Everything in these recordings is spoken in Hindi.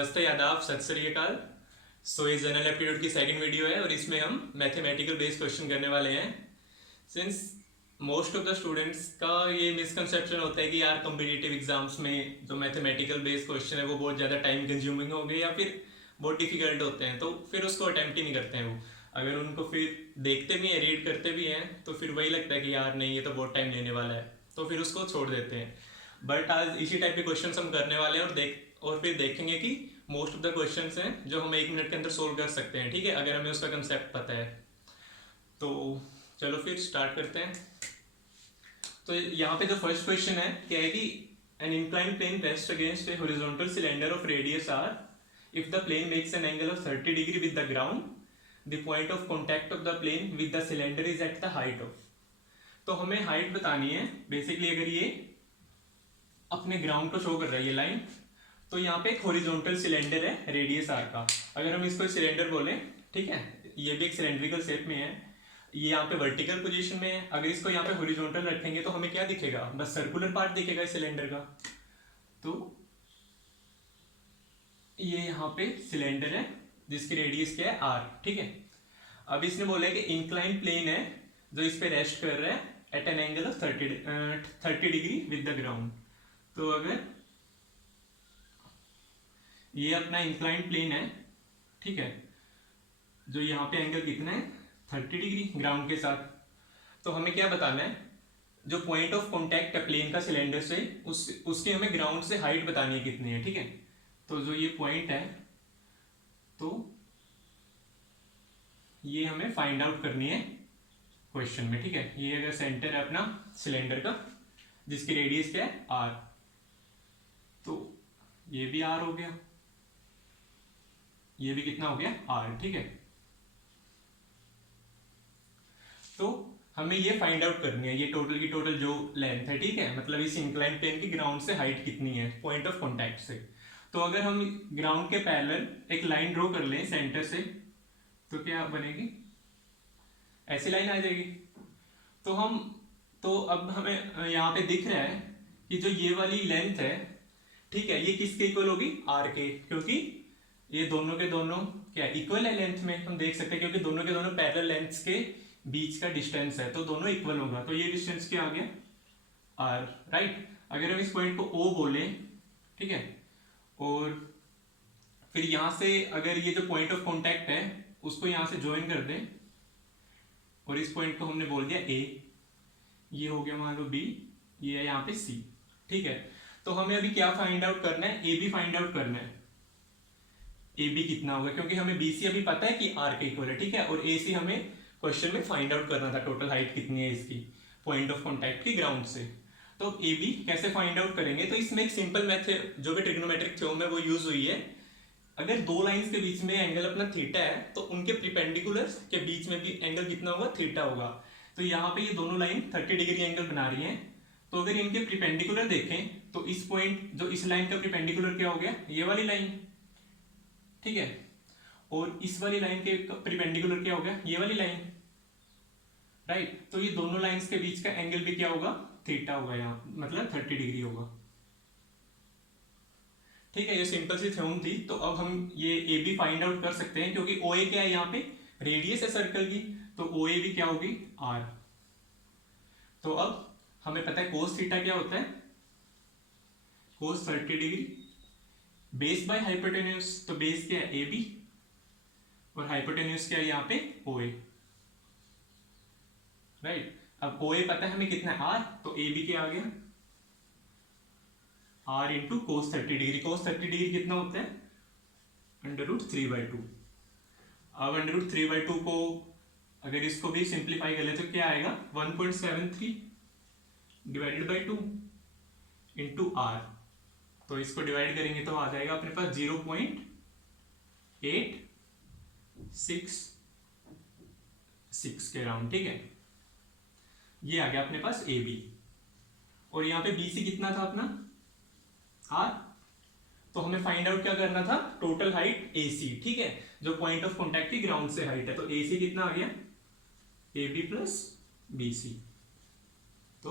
नमस्ते, आदाब, सत श्री अकाल। ये जनरल एप्टीट्यूड की सेकंड वीडियो है और इसमें हम मैथमेटिकल बेस्ड क्वेश्चन करने वाले हैं। Since most of the students का ये मिसकंसेप्शन होता है कि यार कॉम्पिटिटिव एग्जाम्स में जो मैथमेटिकल बेस्ड क्वेश्चन है वो बहुत ज़्यादा टाइम कंज्यूमिंग हो गए या फिर बहुत डिफिकल्ट होते हैं, तो फिर उसको अटैम्प्ट ही नहीं करते हैं वो। अगर उनको फिर देखते भी हैं, रीड करते भी हैं, तो फिर वही लगता है कि यार नहीं, ये तो बहुत टाइम लेने वाला है, तो फिर उसको छोड़ देते हैं। बट आज इसी टाइप के क्वेश्चंस हम करने वाले हैं और फिर देखेंगे कि मोस्ट ऑफ द क्वेश्चंस हैं जो हम 1 मिनट के अंदर सोल्व कर सकते हैं, ठीक है, अगर हमें उसका कंसेप्ट पता है। तो चलो फिर स्टार्ट करते हैं। तो यहाँ पे जो फर्स्ट क्वेश्चन है क्या है कि an inclined plane rest against a horizontal cylinder of radius r if the plane makes an angle of 30 degree with the ground, the point of contact of the plane with the cylinder is at the height of. तो हमें हाइट बतानी है बेसिकली। अगर ये अपने ग्राउंड को शो कर रहा है ये लाइन, तो यहाँ पे एक हॉरिजॉन्टल सिलेंडर है रेडियस आर का। अगर हम इसको सिलेंडर बोले, ठीक है, ये भी एक सिलेंड्रिकल शेप में है, ये यहाँ पे वर्टिकल पोजीशन में है। अगर इसको यहाँ पे हॉरिजॉन्टल रखेंगे तो हमें क्या दिखेगा, बस सर्कुलर पार्ट दिखेगा इस सिलेंडर का। तो ये यहाँ पे सिलेंडर है जिसकी रेडियस क्या है आर, ठीक है। अब इसने बोला है कि इंक्लाइन प्लेन है जो इस पे रेस्ट कर रहा है at an angle of 30 degree with the ground. तो अगर ये अपना इंक्लाइन प्लेन है, ठीक है, जो यहाँ पे एंगल कितना है 30 डिग्री ग्राउंड के साथ, तो हमें क्या बताना है, जो पॉइंट ऑफ कॉन्टैक्ट है प्लेन का सिलेंडर से उसकी हमें ग्राउंड से हाइट बतानी है कितनी है, ठीक है। तो जो ये पॉइंट है तो ये हमें फाइंड आउट करनी है क्वेश्चन में, ठीक है। ये अगर सेंटर है अपना सिलेंडर का जिसकी रेडियस क्या है आर, तो ये भी आर हो गया, ये भी कितना हो गया आर, ठीक है। तो हमें ये फाइंड आउट करनी है ये टोटल की टोटल जो लेंथ है, ठीक है, मतलब इस इंक्लाइन प्लेन की ग्राउंड से हाइट कितनी है पॉइंट ऑफ कॉन्टैक्ट से। तो अगर हम ग्राउंड के पैरेलल एक लाइन ड्रॉ कर लें सेंटर से, तो क्या बनेगी, ऐसी लाइन आ जाएगी। तो अब हमें यहाँ पे दिख रहा है कि जो ये वाली लेंथ है, ठीक है, ये किसके इक्वल होगी आर के, क्योंकि ये दोनों के दोनों क्या इक्वल है लेंथ में, हम देख सकते हैं, क्योंकि दोनों के दोनों पैरेलल लेंथ्स के बीच का डिस्टेंस है, तो दोनों इक्वल होगा। तो ये डिस्टेंस क्या आ गया आर, राइट। अगर हम इस पॉइंट को ओ बोले, ठीक है, और फिर यहां से अगर ये जो पॉइंट ऑफ कॉन्टैक्ट है उसको यहां से ज्वाइन कर दें, और इस पॉइंट को हमने बोल दिया ए, ये हो गया मान लो बी, ये है यहाँ पे सी, ठीक है। तो हमें अभी क्या फाइंड आउट करना है, ए बी फाइंड आउट करना है। ए बी कितना होगा, क्योंकि हमें बी सी अभी पता है कि आर के इक्वल है, ठीक है, और ए सी हमें क्वेश्चन में फाइंड आउट करना था टोटल हाइट कितनी है इसकी पॉइंट ऑफ कॉन्टैक्ट की ग्राउंड से। तो ए बी कैसे फाइंड आउट करेंगे, तो इसमें एक सिंपल मेथड जो भी ट्रिग्नोमेट्रिक थ्योरम है वो यूज हुई है। अगर दो लाइंस के बीच में एंगल अपना थीटा है तो उनके परपेंडिकुलर के बीच में भी एंगल कितना होगा, थीटा होगा। तो यहाँ पे ये दोनों लाइन 30 डिग्री एंगल बना रही हैं, तो अगर इनके परपेंडिकुलर देखें तो इस पॉइंट जो इस लाइन का परपेंडिकुलर क्या हो गया, ये वाली लाइन, ठीक है, और इस वाली लाइन के परपेंडिकुलर क्या हो गया, ये वाली लाइन, राइट। तो ये दोनों लाइंस के बीच का एंगल भी क्या होगा, थीटा होगा, यहाँ मतलब 30 डिग्री होगा, ठीक है। ये सिंपल सी थ्योरम थी। तो अब हम ये ए बी फाइंड आउट कर सकते हैं, क्योंकि ओ ए क्या है, यहाँ पे रेडियस है सर्कल की, तो ओ ए भी क्या होगी आर। तो अब हमें पता है कोस थीटा क्या होता है, कोस 30 डिग्री बेस बाय हाइपोटेन्यूज, तो बेस क्या है ए बी और हाइपोटेन्यूज क्या है यहाँ पे ओ ए, राइट। अब ओ ए पता है हमें कितना है आर, तो ए बी क्या आ गया r into cos 30 degree. Cos 30 degree कितना होता है √3/2। अब √3/2 को अगर इसको भी सिंप्लीफाई कर ले तो क्या आएगा 1.73 डिवाइडेड बाई 2 इंटू आर। तो इसको डिवाइड करेंगे तो आ जाएगा अपने पास 0.866 के राउंड, ठीक है। ये आ गया अपने पास ए बी, और यहाँ पे बी सी कितना था अपना आर। तो हमें फाइंड आउट क्या करना था, टोटल हाइट ए सी, ठीक है, जो पॉइंट ऑफ कॉन्टैक्ट की ग्राउंड से हाइट है। तो ए सी कितना आ गया a b plus b c, तो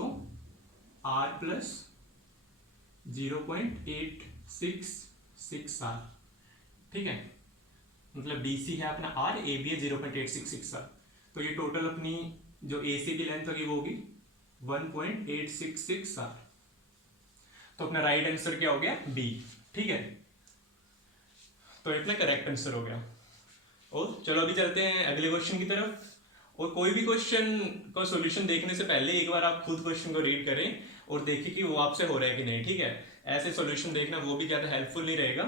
आर प्लस 0.866 आर, ठीक है, मतलब BC है अपना R, AB है 0.866 R। तो ये टोटल अपनी जो AC की लेंथ होगी वो होगी 1.866 R। तो अपना राइट आंसर क्या हो गया? B। ठीक है, तो इतना करेक्ट आंसर हो गया। और चलो अभी चलते हैं अगले क्वेश्चन की तरफ। और कोई भी क्वेश्चन का सॉल्यूशन देखने से पहले एक बार आप खुद क्वेश्चन को रीड करें और देखिए कि वो आपसे हो रहा है कि नहीं। ठीक है, ऐसे सॉल्यूशन देखना वो भी ज़्यादा हेल्पफुल नहीं रहेगा।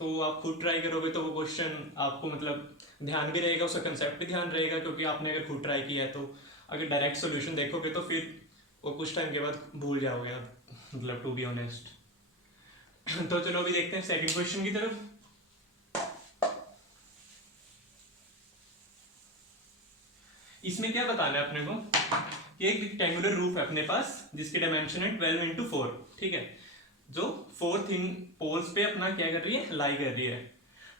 तो आप खुद ट्राई करोगे तो वो क्वेश्चन आपको मतलब ध्यान भी रहेगा, उसका कंसेप्ट भी ध्यान रहेगा, क्योंकि आपने अगर खुद ट्राई किया है। तो अगर डायरेक्ट सॉल्यूशन देखोगे तो फिर वो कुछ टाइम के बाद भूल जाओगे आप, मतलब टू बी ऑनेस्ट। तो चलो अभी देखते हैं सेकंड क्वेश्चन की तरफ। इसमें क्या बताना है अपने को कि एक रेक्टेंगुलर रूफ है अपने पास जिसकी डायमेंशन है 12x4। ठीक है, जो 4 थिन पोल्स पे अपना क्या कर रही है? लाई कर रही है।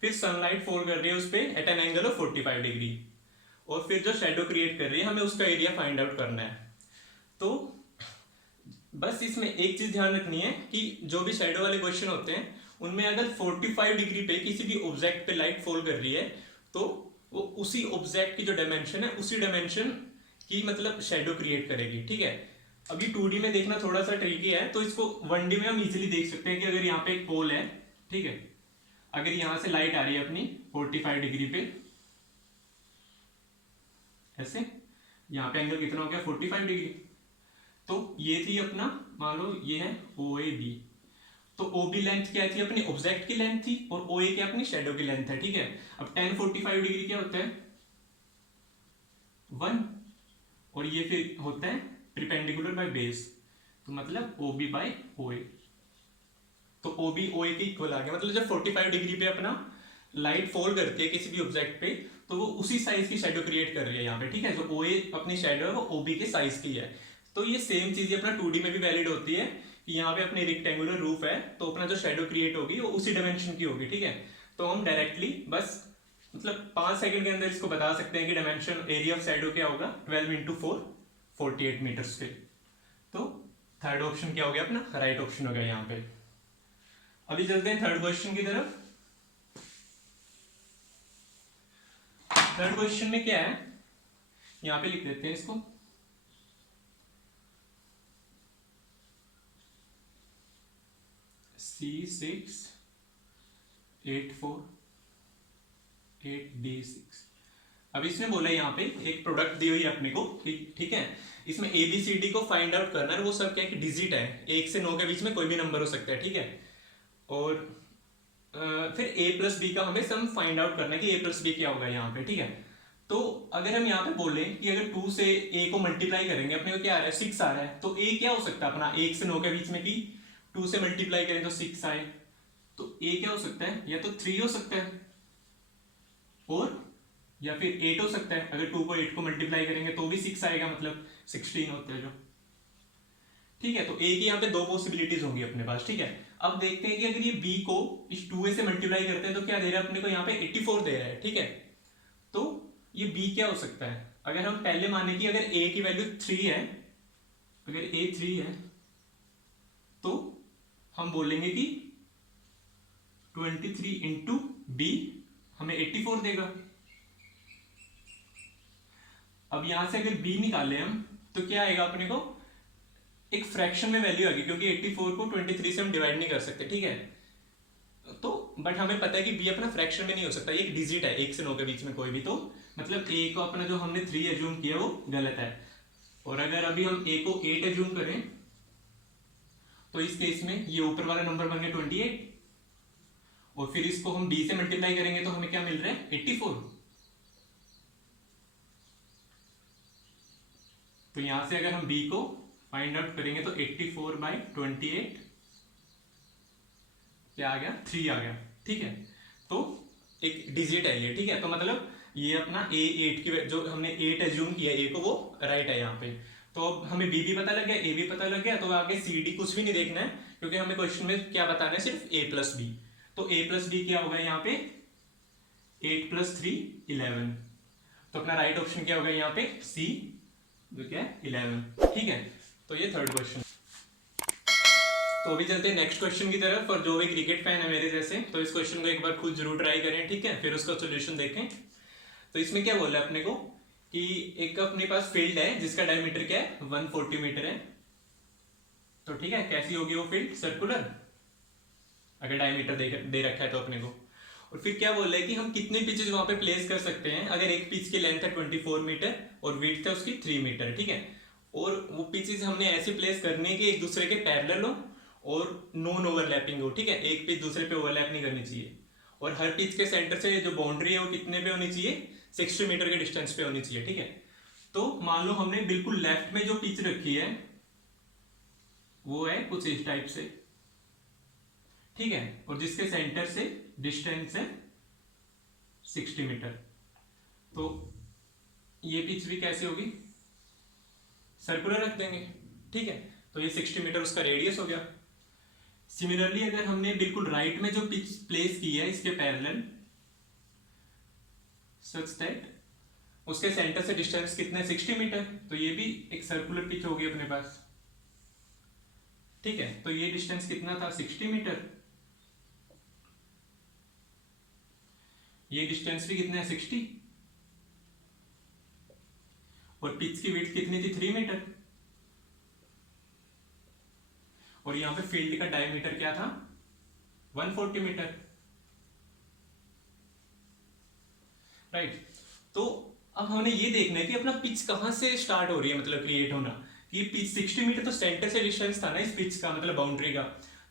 फिर सनलाइट फॉल कर रही है उस पे at an angle of 45 degree. और फिर जो शेडो क्रिएट कर रही है हमें उसका एरिया फाइंड आउट करना है। तो बस इसमें एक चीज ध्यान रखनी है कि जो भी शेडो वाले क्वेश्चन होते हैं उनमें अगर 45 डिग्री पे किसी भी ऑब्जेक्ट पे लाइट फॉल कर रही है तो वो उसी ऑब्जेक्ट की जो डायमेंशन है उसी डायमेंशन की मतलब शेडो क्रिएट करेगी। ठीक है, अभी 2D में देखना थोड़ा सा ट्रिकी है, तो इसको 1D में हम इजीली देख सकते हैं कि अगर यहाँ पे एक पोल है, ठीक है, अगर यहाँ से लाइट आ रही है अपनी 45 डिग्री पे, ऐसे यहाँ पे एंगल कितना हो गया? 45 डिग्री। तो ये थी अपना, मान लो ये है OAB। तो OB लेंथ क्या थी? अपनी ऑब्जेक्ट की लेंथ थी, और OA क्या अपनी शेडो की लेंथ है। ठीक है, अब tan 45 डिग्री क्या होता है? 1, और ये फिर होता है परपेंडिकुलर बाय बेस, तो मतलब OB बाय OA। तो OB OA के इक्वल आ गया। मतलब जब 45 डिग्री पे अपना लाइट फॉल करती है किसी भी ऑब्जेक्ट पे तो वो उसी साइज की शेडो क्रिएट कर रही है यहाँ पे। ठीक है, जो OA अपनी शेडो है वो OB के साइज की है। तो ये सेम चीज अपना 2D में भी वैलिड होती है कि यहाँ पे अपनी रेक्टेंगुलर रूफ है तो अपना जो शेडो क्रिएट होगी वो उसी डायमेंशन की होगी। ठीक है, तो हम डायरेक्टली बस मतलब 5 सेकंड के अंदर इसको बता सकते हैं कि डायमेंशन एरिया ऑफ शेडो क्या होगा? 12 × 4 48 मीटर्स के। तो थर्ड ऑप्शन क्या हो गया अपना? राइट ऑप्शन हो गया यहाँ पे। अभी चलते हैं थर्ड क्वेश्चन की तरफ। थर्ड क्वेश्चन में क्या है, यहां पे लिख देते हैं इसको। C684 8D6। अब इसने बोला यहाँ पे एक प्रोडक्ट दी हुई है अपने को, ठीक है, इसमें ABCD को फाइंड आउट करना है। वो सब क्या है कि डिजिट है, 1 से 9 के बीच में कोई भी नंबर हो सकता है। ठीक है, और फिर A+B का हमें सम फाइंड आउट करना है कि A+B क्या होगा यहाँ पे। ठीक है, तो अगर हम यहाँ पे बोले कि अगर 2 से A को मल्टीप्लाई करेंगे अपने को क्या आ रहा है? 6 आ रहा है। तो A क्या हो सकता है अपना 1 से 9 के बीच में कि 2 से मल्टीप्लाई करें तो 6 आए। तो A क्या हो सकता है? या तो 3 हो सकता है, और या फिर 8 हो सकता है। अगर 2 को 8 को मल्टीप्लाई करेंगे तो भी 6 आएगा, मतलब 16 होता है जो। ठीक है, तो A की यहाँ पे 2 पॉसिबिलिटीज होंगी अपने पास। ठीक है, अब देखते हैं कि अगर ये B को इस 2A से मल्टीप्लाई करते हैं तो क्या दे रहा है अपने को? यहाँ पे 84 दे रहा है। ठीक है, तो ये B क्या हो सकता है? अगर हम पहले माने कि अगर A की वैल्यू 3 है, अगर A 3 है तो हम बोलेंगे कि 23 इंटू B हमें 84 देगा। अब यहां से अगर B निकाले हम तो क्या आएगा अपने को? एक फ्रैक्शन में वैल्यू आएगी, क्योंकि 84 को 23 से हम डिवाइड नहीं कर सकते। ठीक है, तो बट हमें पता है कि B अपना फ्रैक्शन में नहीं हो सकता, ये एक डिजिट है 1 से 9 के बीच में कोई भी। तो मतलब A को अपना जो हमने 3 एज्यूम किया वो गलत है। और अगर अभी हम A को 8 एज्यूम करें तो इस केस में ये ऊपर वाला नंबर बन गया 28, और फिर इसको हम B से मल्टीप्लाई करेंगे तो हमें क्या मिल रहा है? 84। तो यहां से अगर हम B को फाइंड आउट करेंगे तो 84/28 क्या आ गया? 3 आ गया। ठीक है, तो एक डिजिट है ये। ठीक है, तो मतलब ये अपना A8 की जो हमने 8 एज्यूम किया A को वो राइट है यहाँ पे। तो अब हमें B भी पता लग गया, A भी पता लग गया, तो आगे CD कुछ भी नहीं देखना है, क्योंकि हमें क्वेश्चन में क्या बताना है? सिर्फ A+B। तो A+B क्या होगा यहाँ पे? 8 + 3 11। तो अपना राइट ऑप्शन क्या होगा यहाँ पे? C, जो क्या है 11। ठीक है, तो ये थर्ड क्वेश्चन। तो अभी चलते हैं नेक्स्ट क्वेश्चन की तरफ। और जो भी क्रिकेट फैन है मेरे जैसे, तो इस क्वेश्चन को एक बार खुद जरूर ट्राई करें, ठीक है, फिर उसका सोल्यूशन देखें। तो इसमें क्या बोला है अपने को कि एक अपने पास फील्ड है जिसका डायमीटर क्या है 140 मीटर है। तो ठीक है, कैसी होगी वो फील्ड, सर्कुलर, अगर डायमीटर दे रखा है तो अपने को। और फिर क्या बोल रहा है कि हम कितने पिचेस वहां पे प्लेस कर सकते हैं अगर एक पिच की लेंथ है 24 मीटर और विड्थ है उसकी 3 मीटर, ठीक है। और वो पिचेस हमने ऐसे प्लेस करने कि एक दूसरे के पैरेलल हो और नॉन ओवरलैपिंग हो, ठीक है, एक पिच दूसरे पे ओवरलैप नहीं करनी चाहिए। और हर पिच के सेंटर से जो बाउंड्री है वो कितने पे होनी चाहिए, 60 मीटर के डिस्टेंस पे होनी चाहिए, ठीक है। तो मान लो हमने बिल्कुल लेफ्ट में जो पिच रखी है वो है कुछ इस टाइप से, ठीक है, और जिसके सेंटर से डिस्टेंस है 60 मीटर। तो ये पिच भी कैसे होगी, सर्कुलर रख देंगे, ठीक है। तो ये 60 मीटर उसका रेडियस हो गया। सिमिलरली अगर हमने बिल्कुल राइट में जो पिच प्लेस की है इसके पैरेलल, सच दैट उसके सेंटर से डिस्टेंस कितना है 60 मीटर, तो ये भी एक सर्कुलर पिच होगी अपने पास, ठीक है। तो ये डिस्टेंस कितना था 60 मीटर, ये डिस्टेंस भी कितना है 60, और पिच की विड्थ कितनी थी 3 मीटर, और यहां पे फील्ड का डायमीटर क्या था 140 मीटर, राइट। तो अब हमें ये देखना है कि अपना पिच कहां से स्टार्ट हो रही है, मतलब क्रिएट होना, कि पिच 60 मीटर तो सेंटर से डिस्टेंस था ना इस पिच का, मतलब बाउंड्री का।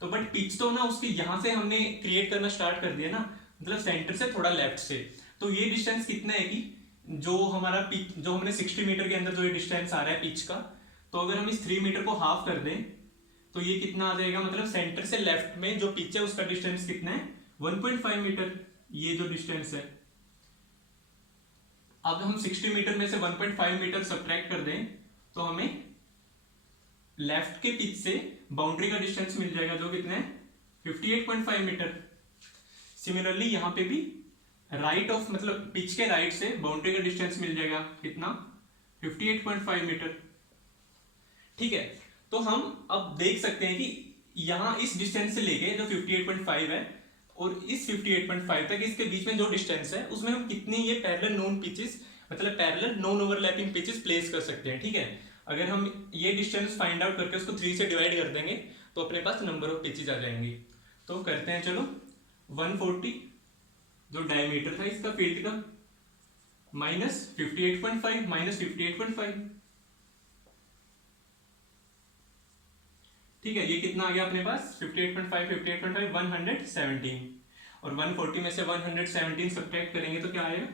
तो बट पिच तो ना उसके यहां से हमने क्रिएट करना स्टार्ट कर दिया ना, मतलब सेंटर से थोड़ा लेफ्ट से। तो ये डिस्टेंस कितना है कि जो हमारा पिच, जो हमने 60 मीटर के अंदर जो ये डिस्टेंस आ रहा है पिच का, तो अगर हम इस 3 मीटर को हाफ कर दें तो ये कितना आ जाएगा, मतलब सेंटर से लेफ्ट में जो पिच है उसका डिस्टेंस कितना है 1.5 मीटर, ये जो डिस्टेंस है। अब हम 60 मीटर में से 1.5 मीटर सब्ट्रैक्ट कर दें तो हमें लेफ्ट के पिच से बाउंड्री का डिस्टेंस मिल जाएगा जो कितना है 58.5 मीटर। सिमिलरली यहां पे भी राइट ऑफ, मतलब पिच के राइट से बाउंड्री का डिस्टेंस मिल जाएगा कितना 58.5 मीटर, ठीक है। तो हम अब देख सकते हैं कि यहां इस डिस्टेंस से लेके जो 58.5 है और इस 58.5 तक इसके बीच में जो डिस्टेंस है उसमें हम कितनी ये पैरेलल नॉन पिचेस, मतलब parallel non overlapping pitches place कर सकते हैं, ठीक है। अगर हम ये डिस्टेंस फाइंड आउट करके उसको 3 से डिवाइड कर देंगे तो अपने पास नंबर ऑफ पिचेस आ जाएंगी। तो करते हैं, चलो 140 जो डायमीटर था इसका फील्ड का माइनस 58.5 माइनस 58.5, ठीक है। ये कितना आ गया अपने पास 58.5 58.5 117, और 140 में से 117 सब्ट्रैक्ट करेंगे तो क्या आएगा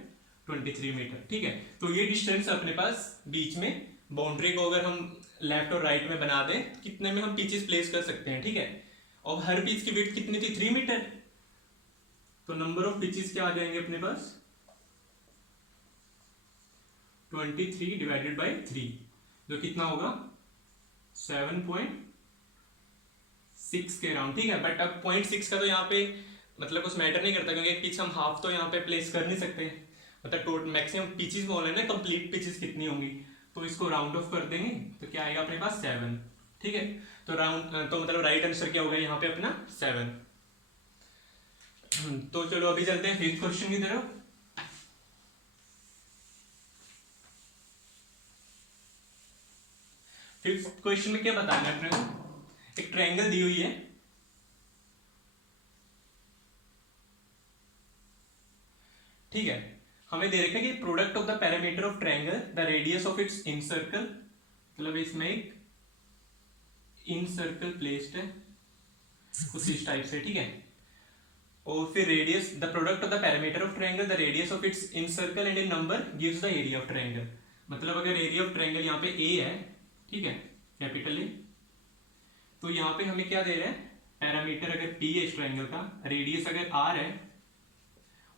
23 मीटर, ठीक है। तो ये डिस्टेंस अपने पास बीच में बाउंड्री को अगर हम लेफ्ट और राइट में बना दें कितने में हम पिचेस प्लेस कर सकते हैं, ठीक है। और हर पिच की विड्थ कितनी थी 3 मीटर, तो नंबर ऑफ पिचेस क्या आ जाएंगे अपने पास 23 डिवाइडेड बाई 3, जो कितना होगा 7.6 के अराउंड, ठीक है। बट अब 0.6 का तो यहाँ पे मतलब कुछ मैटर नहीं करता क्योंकि एक पिच हम हाफ तो यहाँ पे प्लेस कर नहीं सकते, मतलब टोटल मैक्सिमम पिचेस बोल रहे हैं ना, कंप्लीट पिचेस कितनी होंगी, तो इसको राउंड ऑफ कर देंगे तो क्या आएगा अपने पास 7, ठीक है। तो राउंड, तो मतलब राइट आंसर क्या होगा यहाँ पे अपना 7। तो चलो अभी चलते हैं फिफ्थ क्वेश्चन की तरफ। फिफ्थ क्वेश्चन में क्या बताना है अपने को, एक ट्रायंगल दी हुई है, ठीक है। हमें दे रखा है कि product of the parameter of triangle the radius of it's in circle, मतलब इसमें एक इन सर्कल प्लेस्ड है कुछ इस टाइप से, ठीक है। और फिर radius the product of the parameter of triangle the radius of it's in circle and in number gives the area of triangle, मतलब अगर एरिया ऑफ ट्रायंगल यहाँ पे ए है, ठीक है, कैपिटल ए, तो यहाँ पे हमें क्या दे रहा है, पैरामीटर अगर पी है इस ट्रायंगल का, रेडियस अगर आर है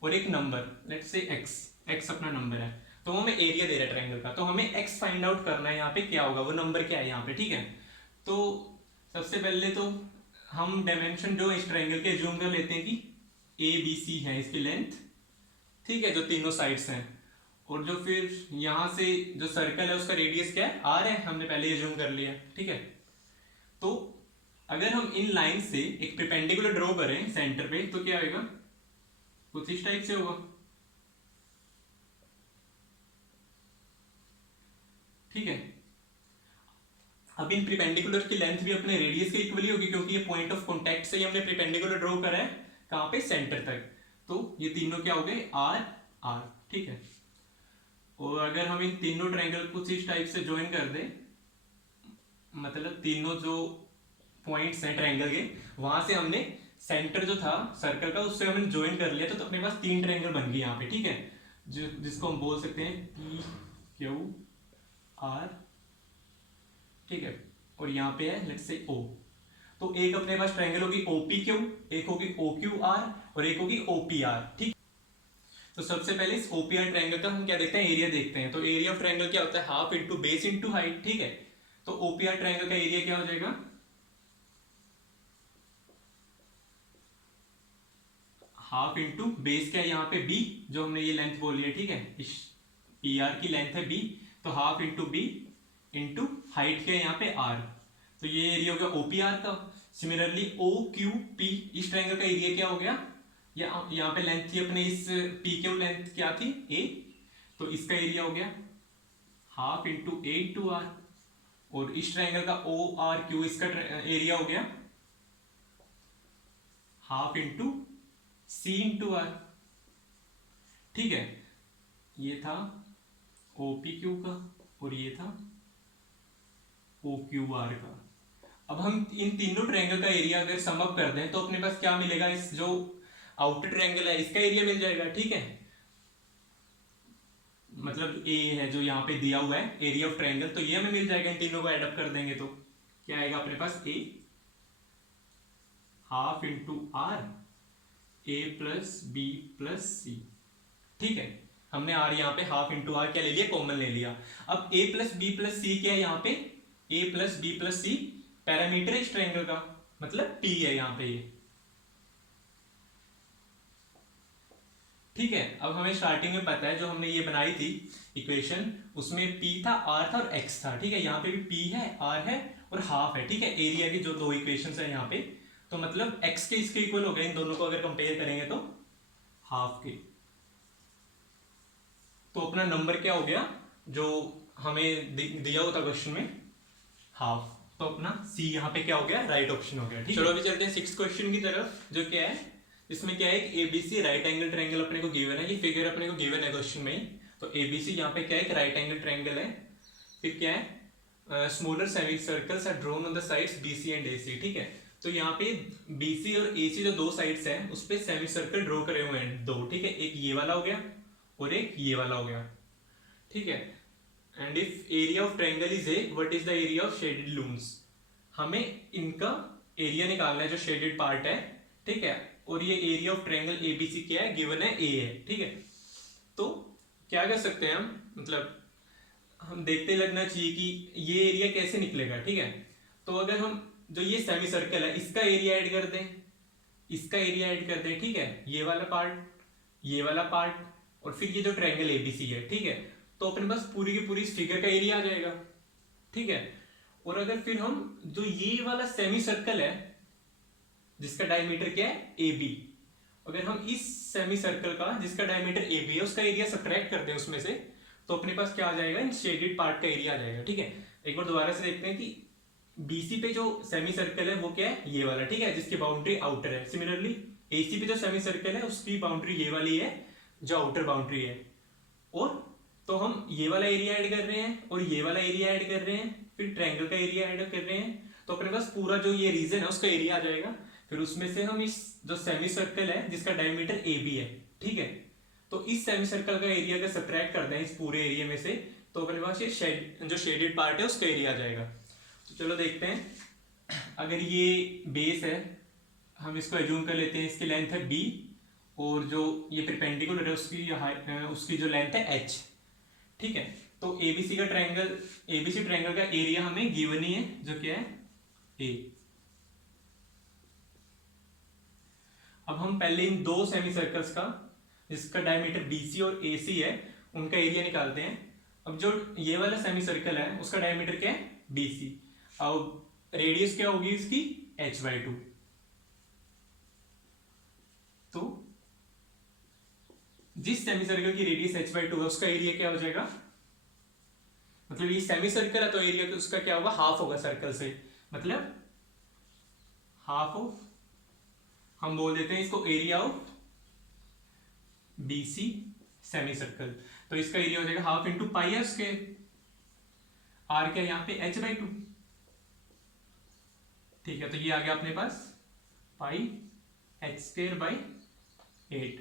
और एक नंबर लेट्स से एक्स अपना नंबर है, तो हमें एरिया दे रहा है ट्रायंगल का। तो हमें एक्स फाइंड आउट करना है यहाँ पे क्या होगा, वो नंबर क्या है यहाँ पे, ठीक है। तो सबसे पहले तो हम डायमेंशन जो इस ट्रायंगल के अज्यूम कर लेते हैं कि ए बी सी है इसकी लेंथ, ठीक है, जो तीनों साइड्स हैं। और जो फिर यहाँ से जो सर्कल है उसका रेडियस क्या है आर है, हमने पहले अज्यूम कर लिया, ठीक है। तो अगर हम इन लाइन से एक परपेंडिकुलर ड्रॉ करें सेंटर पे तो क्या होगा, कुछ इस टाइप से होगा। ठीक है, अब इन परपेंडिकुलर की लेंथ भी अपने रेडियस के इक्वली होगी, क्योंकि ये पॉइंट ऑफ कांटेक्ट से ही हमने परपेंडिकुलर ड्रॉ करा है कहां पे, सेंटर तक। तो ये तीनों क्या हो गए, आर आर। ठीक है, और अगर हम इन तीनों ट्रायंगल कुछ इस टाइप से ज्वाइन कर दें, मतलब तीनों जो पॉइंट्स हैं ट्रायंगल के, वहां से हमने सेंटर जो था सर्कल का उससे हमने ज्वाइन कर लिया, तो अपने पास तीन ट्रायंगल बन गए यहाँ पे। ठीक है, जो जिसको हम बोल सकते हैं पी क्यू आर। ठीक है, और यहाँ पे है लेट्स से ओ। तो एक अपने पास ट्रायंगल होगी ओपी क्यू, एक होगी ओ क्यू आर, और एक होगी ओपी आर। ठीक, तो सबसे पहले इस ओपीआर ट्रायंगल का हम क्या देखते हैं, एरिया देखते हैं। तो एरिया ऑफ ट्रायंगल क्या होता है, half into base into height. ठीक है, तो ओपीआर ट्रायंगल का एरिया क्या हो जाएगा, हाफ इंटू बेस क्या है यहाँ पे बी, जो हमने ये लेंथ बोली है। ठीक है, इस पी आर की लेंथ है बी, तो half into b into height क्या है यहाँ पे आर। तो ये एरिया हो गया ओपीआर का। सिमिलरली ओ क्यू पी, इस ट्रायंगल का एरिया क्या हो गया, यहाँ पे लेंथ थी अपने इस पी क्यू लेंथ क्या थी ए, तो इसका एरिया हो गया half into a into r. और इस ट्रायंगल का ओ आर क्यू, इसका एरिया हो गया half into c into r. ठीक है, ये था ओ पी क्यू का और ये था ओ क्यू आर का। अब हम इन तीनों ट्रायंगल का एरिया अगर सम अप कर दें तो अपने पास क्या मिलेगा, इस जो आउटर ट्रायंगल है इसका एरिया मिल जाएगा। ठीक है, मतलब ए है जो यहाँ पे दिया हुआ है एरिया ऑफ ट्रायंगल, तो ये हमें मिल जाएगा। इन तीनों को एड अप कर देंगे तो क्या आएगा अपने पास, a half into R A plus B plus C. ठीक है, हमने आर यहाँ पे हाफ इंटू आर क्या ले लिया, कॉमन ले लिया। अब ए प्लस बी प्लस सी क्या है यहाँ पे, ए प्लस बी प्लस सी पैरामीटर इस ट्रायंगल का, मतलब पी है यहाँ पे ये। ठीक है, अब हमें स्टार्टिंग में पता है जो हमने ये बनाई थी इक्वेशन, उसमें p था, r था और x था। ठीक है, यहाँ पे भी p है, r है और हाफ है। ठीक है, एरिया की जो दो इक्वेशंस है यहाँ पे, तो मतलब x के इसके इक्वल हो गए, इन दोनों को अगर कंपेयर करेंगे तो हाफ के। तो अपना नंबर क्या हो गया जो हमें दिया हुआ था क्वेश्चन में, हाफ। तो अपना सी यहाँ पे क्या हो गया, राइट ऑप्शन हो गया। ठीक है, चलो अभी चलते हैं सिक्स्थ क्वेश्चन की तरफ, जो क्या है, इसमें क्या है, एक एबीसी राइट एंगल ट्रायंगल अपने को गिवन है, ये फिगर अपने को गिवन है क्वेश्चन में ही। तो एबीसी यहाँ पे क्या है, एक राइट एंगल ट्रायंगल है। फिर क्या है, smaller semi circles are drawn on the sides BC and AC. ठीक है, तो यहाँ पे बीसी और एसी जो दो साइड्स हैं उस पे सेमी सर्कल ड्रॉ करे हुए हैं दो। ठीक है, एक ये वाला हो गया और एक ये वाला हो गया। ठीक है, and if area of triangle is a, what is the area of shaded looms. हमें इनका एरिया निकालना है जो शेडेड पार्ट है। ठीक है, और ये एरिया ऑफ ट्रायंगल एबीसी क्या है, गिवन है ए है। ठीक है, तो क्या कर सकते हैं हम, मतलब हम देखते लगना चाहिए कि ये एरिया कैसे निकलेगा। ठीक है, तो अगर हम जो ये सेमी सर्कल है इसका एरिया ऐड कर दें, इसका एरिया ऐड कर दें। ठीक है, ये वाला पार्ट, ये वाला पार्ट, और फिर ये जो ट्रायंगल एबीसी है। ठीक है, तो अपने पास पूरी की पूरी इस फिगर का एरिया आ जाएगा। ठीक है, और अगर फिर हम जो ये वाला सेमी सर्कल है जिसका डायमीटर क्या है ए बी, अगर हम इस सेमी सर्कल का जिसका डायमीटर ए बी है उसका एरिया सब्ट्रैक्ट कर दें उसमें से, तो अपने पास क्या आ जाएगा, इन शेडेड पार्ट का एरिया आ जाएगा। ठीक है, एक बार दोबारा से देखते हैं कि बीसी पे जो सेमी सर्कल है वो क्या है, ये वाला। ठीक है, जिसकी बाउंड्री आउटर है। सिमिलरली एसी पे जो सेमी सर्कल है उसकी बाउंड्री ये वाली है जो आउटर बाउंड्री है। और तो हम ये वाला एरिया ऐड कर रहे हैं और ये वाला एरिया ऐड कर रहे हैं, फिर ट्रायंगल का एरिया ऐड कर रहे हैं, तो अपने पास पूरा जो ये रीजन है उसका एरिया आ जाएगा। फिर उसमें से हम इस जो सेमी सर्कल है जिसका डायमीटर ए बी है, ठीक है, तो इस सेमी सर्कल का एरिया अगर सब्ट्रैक्ट करते हैं इस पूरे एरिया में से, तो अपने पास ये जो शेडेड पार्ट है उसका एरिया आ जाएगा। तो चलो देखते हैं, अगर ये बेस है, हम इसको एज्यूम कर लेते हैं इसकी लेंथ है b, और जो ये परपेंडिकुलर है उसकी जो लेंथ है h। ठीक है, तो एबीसी का ट्रायंगल, एबीसी ट्रायंगल का एरिया हमें गिवन ही है जो क्या है a। अब हम पहले इन दो सेमी सर्कल्स का जिसका डायमीटर BC और AC है उनका एरिया निकालते हैं। अब जो ये वाला सेमी सर्कल है उसका डायमीटर क्या है BC। अब रेडियस क्या होगी इसकी h/2। तो जिस सेमी सर्कल की रेडियस h/2 है उसका एरिया क्या हो जाएगा, मतलब ये सेमी सर्कल है तो एरिया उसका क्या होगा, हाफ होगा सर्कल से, मतलब हाफ ऑफ, हम बोल देते हैं इसको area of BC semi circle. तो इसका एरिया हो जाएगा half into pi r square, r क्या यहाँ पे h/2, ठीक है। तो ये आ गया अपने पास पाई h²/8,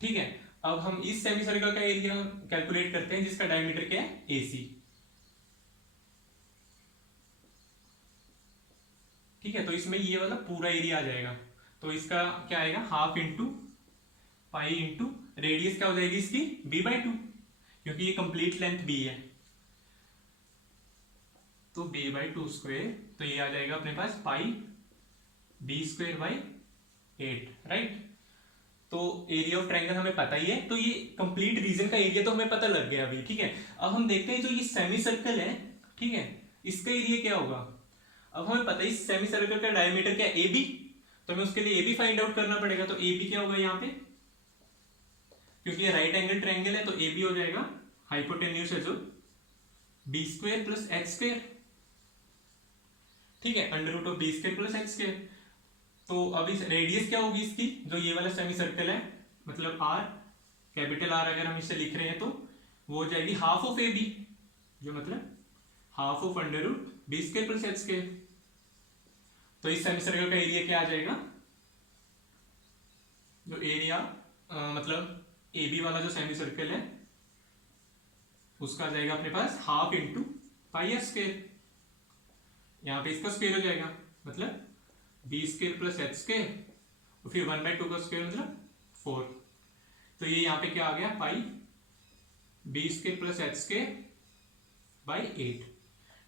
ठीक है। अब हम इस सेमी सर्कल का एरिया कैलकुलेट करते हैं जिसका डायमीटर क्या है AC, ठीक है। तो इसमें ये वाला पूरा एरिया आ जाएगा, तो इसका क्या आएगा half into pi into radius क्या हो जाएगी इसकी b/2, क्योंकि ये कंप्लीट लेंथ b है, तो b/2 स्क्वायर, तो ये आ जाएगा अपने पास पाई b²/8, राइट। तो एरिया ऑफ ट्रायंगल हमें पता ही है, तो ये कंप्लीट रीजन का एरिया तो हमें पता लग गया अभी, ठीक है। अब हम देखते हैं जो ये सेमी सर्कल है, ठीक है, इसका एरिया क्या होगा। अब हमें पता है इस सेमी सर्कल का डायमीटर क्या AB, तो हमें उसके लिए AB फाइंड आउट करना पड़ेगा। तो AB क्या होगा यहाँ पे, क्योंकि ये राइट एंगल ट्रायंगल है, तो AB हो जाएगा हाइपोटेन्यूज है जो b² + h², ठीक है, √of b² + h²। तो अब इस रेडियस क्या होगी इसकी, जो ये वाला सेमी सर्कल है, मतलब R, कैपिटल R अगर हम इसे लिख रहे हैं तो वो हो जाएगी हाफ ऑफ AB, जो मतलब हाफ ऑफ √b² + h²। तो इस सेमी सर्कल का एरिया क्या आ जाएगा, जो एरिया मतलब AB वाला जो सेमी सर्कल है उसका आ जाएगा अपने पास हाफ इंटू पाई r², यहाँ पे इसका स्क्वायर हो जाएगा, मतलब b² + h² और फिर 1/2 का स्क्वायर मतलब 4। तो ये यहाँ पे क्या आ गया पाई b² + h²/8,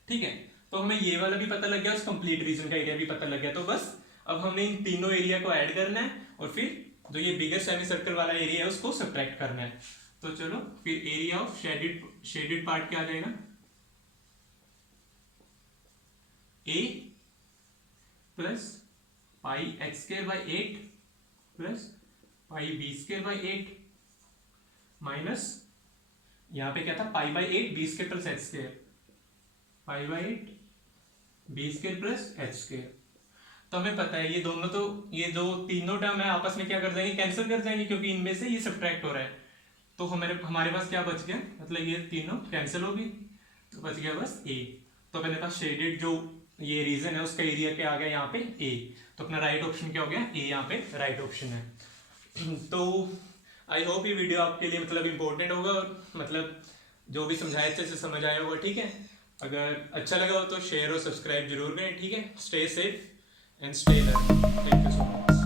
ठीक है। तो हमें ये वाला भी पता लग गया, उस कंप्लीट रीजन का एरिया भी पता लग गया। तो बस अब हमने इन तीनों एरिया को ऐड करना है और फिर जो ये बिगर सेमी सर्कल वाला एरिया है उसको सब्ट्रैक्ट करना है। तो चलो फिर एरिया ऑफ शेडेड पार्ट क्या आ जाएगा, A plus pi h²/8 plus pi b²/8 minus यहाँ पे क्या था पाई/8 b² + h², पाई/8 b² + h²। तो हमें पता है ये दोनों, तो ये जो तीनों टर्म है आपस में क्या कर जाएंगे, कैंसिल कर जाएंगे, क्योंकि इनमें से ये सब्ट्रैक्ट हो रहा है। तो हमारे पास क्या बच गया, मतलब ये तीनों कैंसिल हो गई, तो बच गया बस A। तो अपने पास शेडेड जो ये रीजन है उसका एरिया क्या आ गया यहाँ पे A, तो अपना राइट ऑप्शन क्या हो गया A, यहाँ पे राइट ऑप्शन है। तो आई होप ये वीडियो आपके लिए मतलब इंपॉर्टेंट होगा और मतलब जो भी समझाया अच्छे से समझ आया होगा, ठीक है। अगर अच्छा लगा हो तो शेयर और सब्सक्राइब जरूर करें, ठीक है। Stay safe and stay learn, thank you so much.